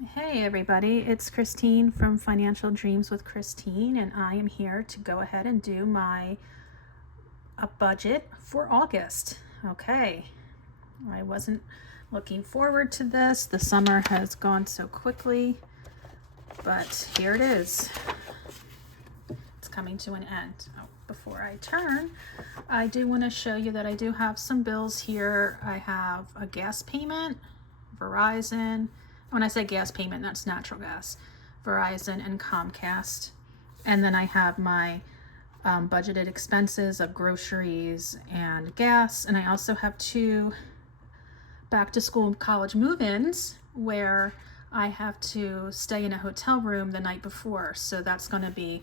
Hey everybody, it's Christine from Financial Dreams with Christine, and I am here to go ahead and do my budget for August. Okay, I wasn't looking forward to this. The summer has gone so quickly, but here it is. It's coming to an end. Oh, before I turn, I do want to show you that I do have some bills here. I have a gas payment, Verizon. When I say gas payment, that's natural gas, Verizon and Comcast. And then I have my budgeted expenses of groceries and gas. And I also have two back to school college move-ins where I have to stay in a hotel room the night before. So that's going to be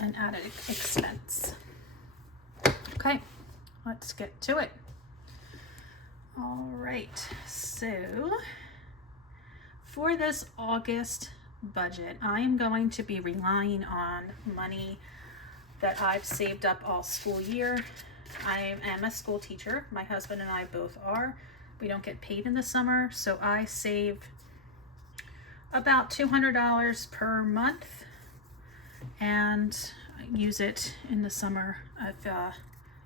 an added expense. Okay, let's get to it. All right, so for this August budget, I am going to be relying on money that I've saved up all school year. I am a school teacher. My husband and I both are. We don't get paid in the summer, so I save about $200 per month and use it in the summer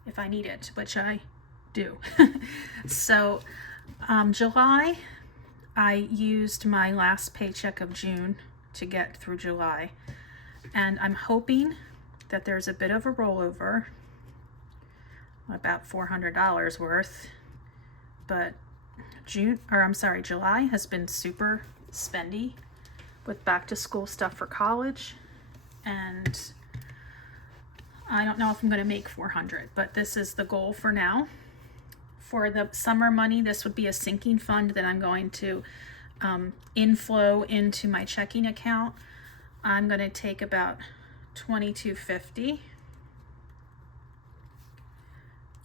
if I need it, which I do. So July, I used my last paycheck of June to get through July, and I'm hoping that there's a bit of a rollover, about $400 worth, but July has been super spendy with back to school stuff for college, and I don't know if I'm going to make 400, but this is the goal for now. For the summer money, this would be a sinking fund that I'm going to inflow into my checking account. I'm going to take about $22.50.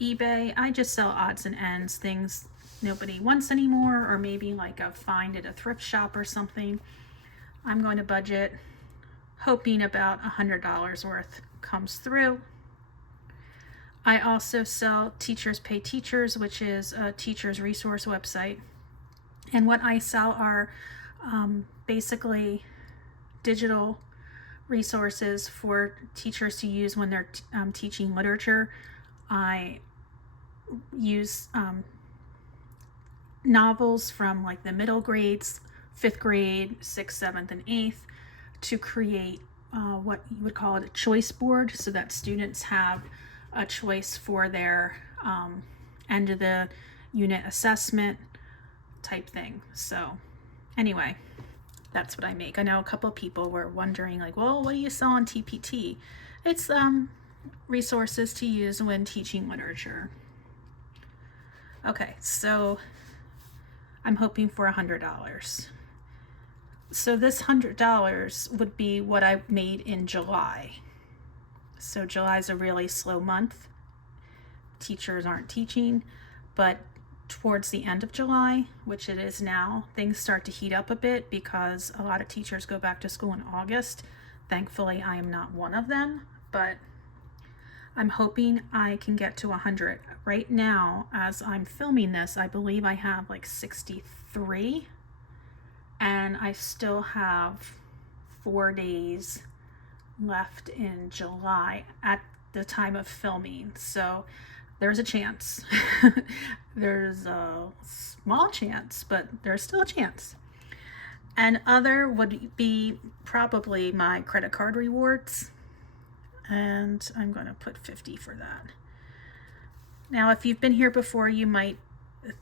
eBay, I just sell odds and ends, things nobody wants anymore, or maybe like a find at a thrift shop or something. I'm going to budget, hoping about $100 worth comes through. I also sell Teachers Pay Teachers, which is a teacher's resource website. And what I sell are basically digital resources for teachers to use when they're teaching literature. I use novels from like the middle grades, 5th grade, 6th, 7th, and 8th to create what you would call it a choice board, so that students have a choice for their end of the unit assessment type thing. So anyway, that's what I make. I know a couple of people were wondering like, well, what do you sell on TPT? It's resources to use when teaching literature. Okay, so I'm hoping for $100. So this $100 would be what I made in July. So July is a really slow month. Teachers aren't teaching, but towards the end of July, which it is now, things start to heat up a bit because a lot of teachers go back to school in August. Thankfully, I am not one of them, but I'm hoping I can get to 100. Right now, as I'm filming this, I believe I have like 63, and I still have 4 days left in July at the time of filming. So there's a chance. There's a small chance, but there's still a chance. And other would be probably my credit card rewards. And I'm going to put 50 for that. Now, if you've been here before, you might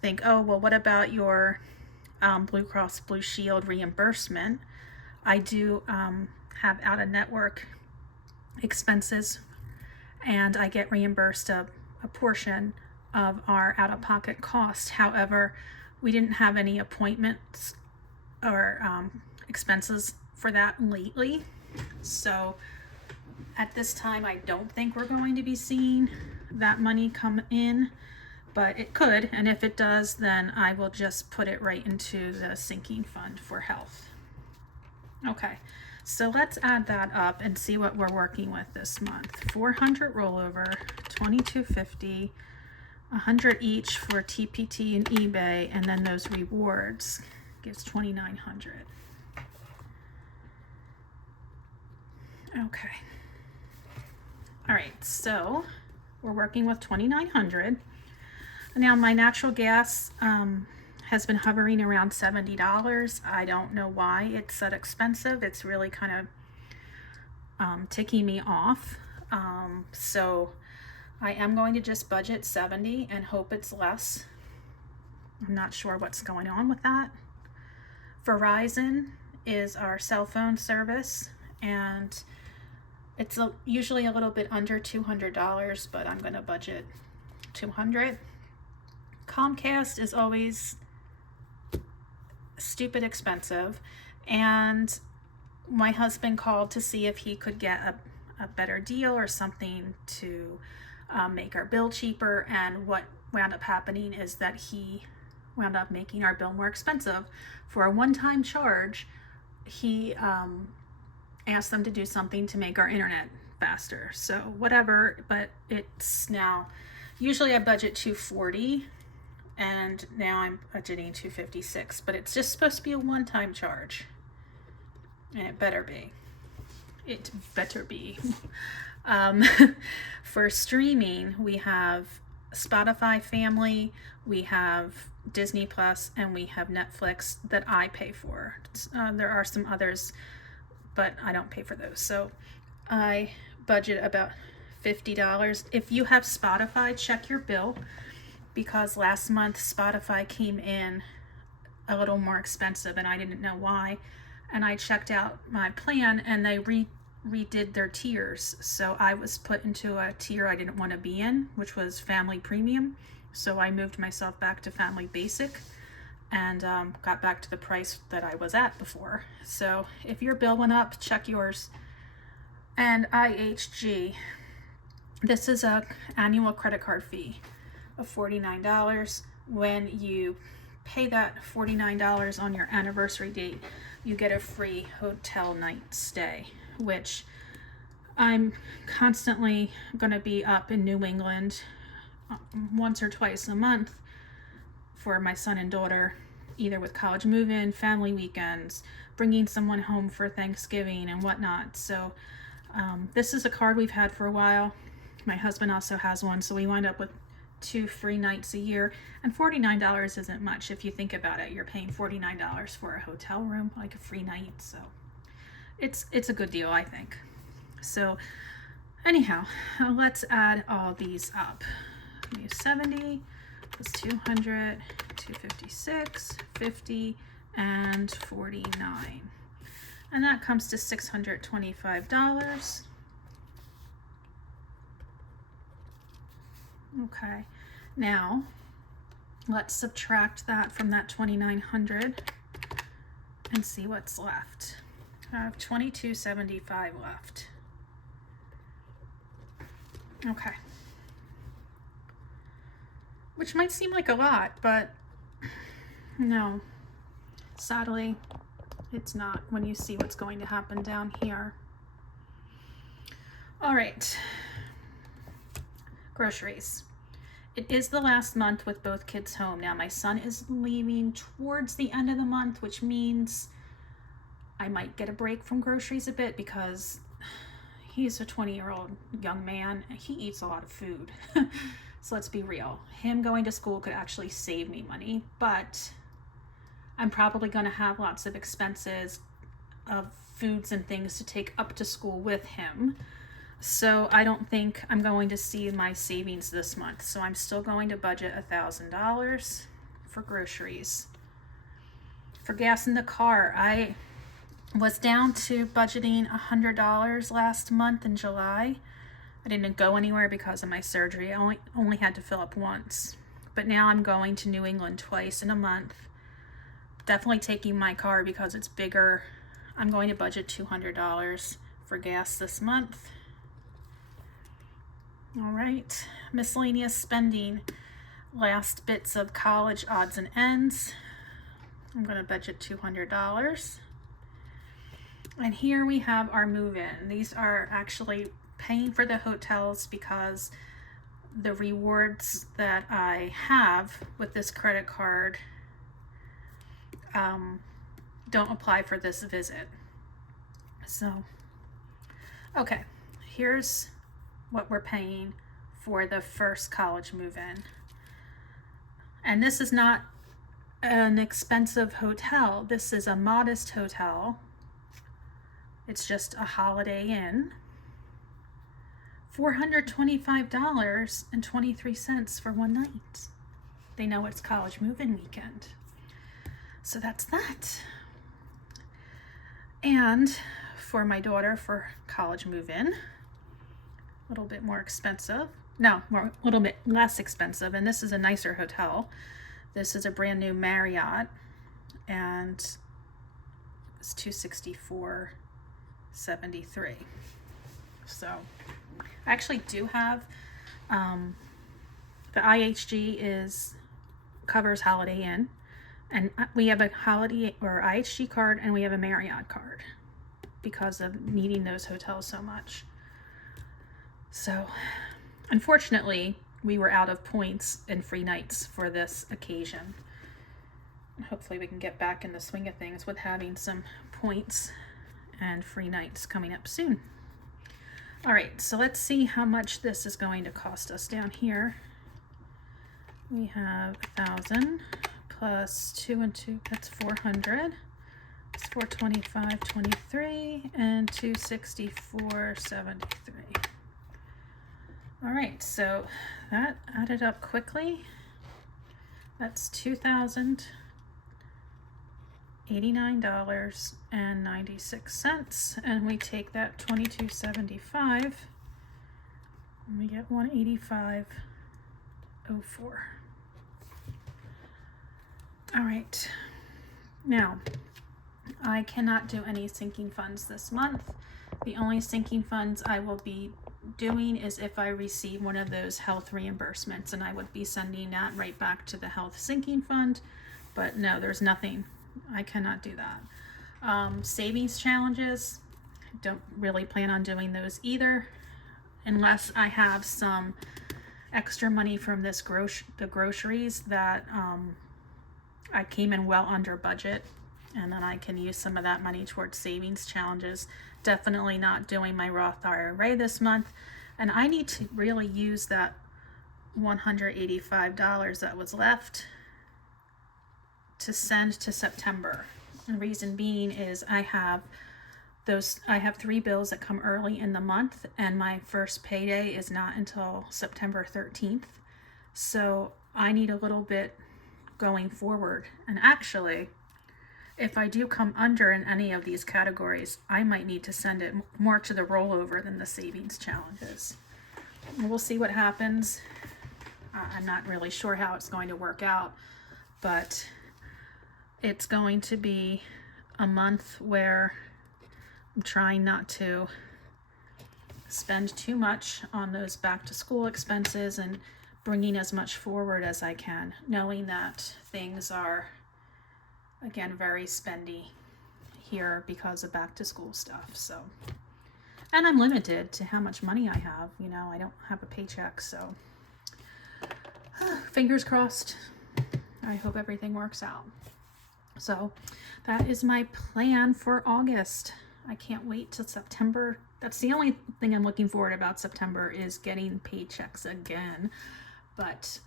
think, oh, well, what about your Blue Cross Blue Shield reimbursement? I do have out-of-network expenses, and I get reimbursed a portion of our out-of-pocket cost. However, we didn't have any appointments or expenses for that lately, so at this time I don't think we're going to be seeing that money come in, but it could, and if it does, then I will just put it right into the sinking fund for health. Okay, so let's add that up and see what we're working with this month. 400 rollover, $22.50, 100 each for TPT and eBay, and then those rewards gives $2,900. Okay. All right, so we're working with $2,900. Now my natural gas has been hovering around $70. I don't know why it's that expensive. It's really kind of ticking me off. So I am going to just budget 70 and hope it's less. I'm not sure what's going on with that. Verizon is our cell phone service, and it's usually a little bit under $200, but I'm going to budget $200. Comcast is always stupid expensive, and my husband called to see if he could get a better deal or something to make our bill cheaper, and what wound up happening is that he wound up making our bill more expensive. For a one-time charge, he asked them to do something to make our internet faster. So whatever, but it's now, usually I budget $240, and now I'm budgeting $256, but it's just supposed to be a one-time charge, and it better be. It better be. For streaming, we have Spotify Family, we have Disney Plus, and we have Netflix that I pay for. There are some others, but I don't pay for those. So I budget about $50. If you have Spotify, check your bill, because last month Spotify came in a little more expensive and I didn't know why. And I checked out my plan and they redid their tiers. So I was put into a tier I didn't want to be in, which was Family Premium. So I moved myself back to Family Basic and got back to the price that I was at before. So if your bill went up, check yours. And IHG, this is a annual credit card fee of $49. When you pay that $49 on your anniversary date, you get a free hotel night stay, which I'm constantly going to be up in New England once or twice a month for my son and daughter, either with college move-in, family weekends, bringing someone home for Thanksgiving and whatnot. So this is a card we've had for a while. My husband also has one, so we wind up with 2 free nights a year, and $49 isn't much if you think about it. You're paying $49 for a hotel room, like a free night, so it's a good deal, I think. So anyhow, let's add all these up. 70 plus 200, 256, 50, and 49, and that comes to $625. Okay, now let's subtract that from that $2,900 and see what's left. I have $2,275 left. Okay, which might seem like a lot, but no, sadly it's not when you see what's going to happen down here. All right, groceries. It is the last month with both kids home. Now my son is leaving towards the end of the month, which means I might get a break from groceries a bit, because he's a 20-year-old young man. He eats a lot of food. So let's be real. Him going to school could actually save me money, but I'm probably going to have lots of expenses of foods and things to take up to school with him. So I don't think I'm going to see my savings this month. So I'm still going to budget $1,000 for groceries. For gas in the car, I was down to budgeting $100 last month in July. I didn't go anywhere because of my surgery. I only had to fill up once. But now I'm going to New England twice in a month. Definitely taking my car because it's bigger. I'm going to budget $200 for gas this month. All right, miscellaneous spending, last bits of college odds and ends. I'm going to budget $200. And here we have our move-in. These are actually paying for the hotels because the rewards that I have with this credit card don't apply for this visit. So, okay, here's what we're paying for the first college move-in. And this is not an expensive hotel. This is a modest hotel. It's just a Holiday Inn. $425.23 for one night. They know it's college move-in weekend. So that's that. And for my daughter for college move-in, a little bit more expensive. No, a little bit less expensive. And this is a nicer hotel. This is a brand new Marriott, and it's $264.73. So I actually do have the IHG covers Holiday Inn, and we have a Holiday or IHG card, and we have a Marriott card because of needing those hotels so much. So unfortunately, we were out of points and free nights for this occasion. Hopefully we can get back in the swing of things with having some points and free nights coming up soon. All right, so let's see how much this is going to cost us down here. We have 1,000 plus 2 and 2, that's 400. It's 425.23 and 264.73. All right, so that added up quickly. That's $2,089.96, and we take that $22.75, and we get $185.04. All right, now I cannot do any sinking funds this month. The only sinking funds I will be doing is if I receive one of those health reimbursements, and I would be sending that right back to the health sinking fund. But no, there's nothing. I cannot do that. Savings challenges, don't really plan on doing those either, unless I have some extra money from the groceries that I came in well under budget, and then I can use some of that money towards savings challenges. Definitely not doing my Roth IRA this month, and I need to really use that $185 that was left to send to September. The reason being is I have 3 bills that come early in the month, and my first payday is not until September 13th. So I need a little bit going forward. And actually, if I do come under in any of these categories, I might need to send it more to the rollover than the savings challenges. We'll see what happens. I'm not really sure how it's going to work out, but it's going to be a month where I'm trying not to spend too much on those back to school expenses and bringing as much forward as I can, knowing that things are, again, very spendy here because of back to school stuff. So, and I'm limited to how much money I have. You know, I don't have a paycheck, so fingers crossed. I hope everything works out. So that is my plan for August. I can't wait till September. That's the only thing I'm looking forward about September, is getting paychecks again. But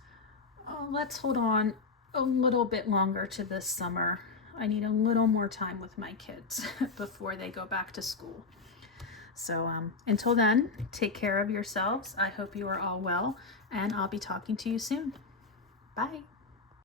let's hold on a little bit longer to this summer. I need a little more time with my kids before they go back to school. So until then, take care of yourselves. I hope you are all well, and I'll be talking to you soon. Bye.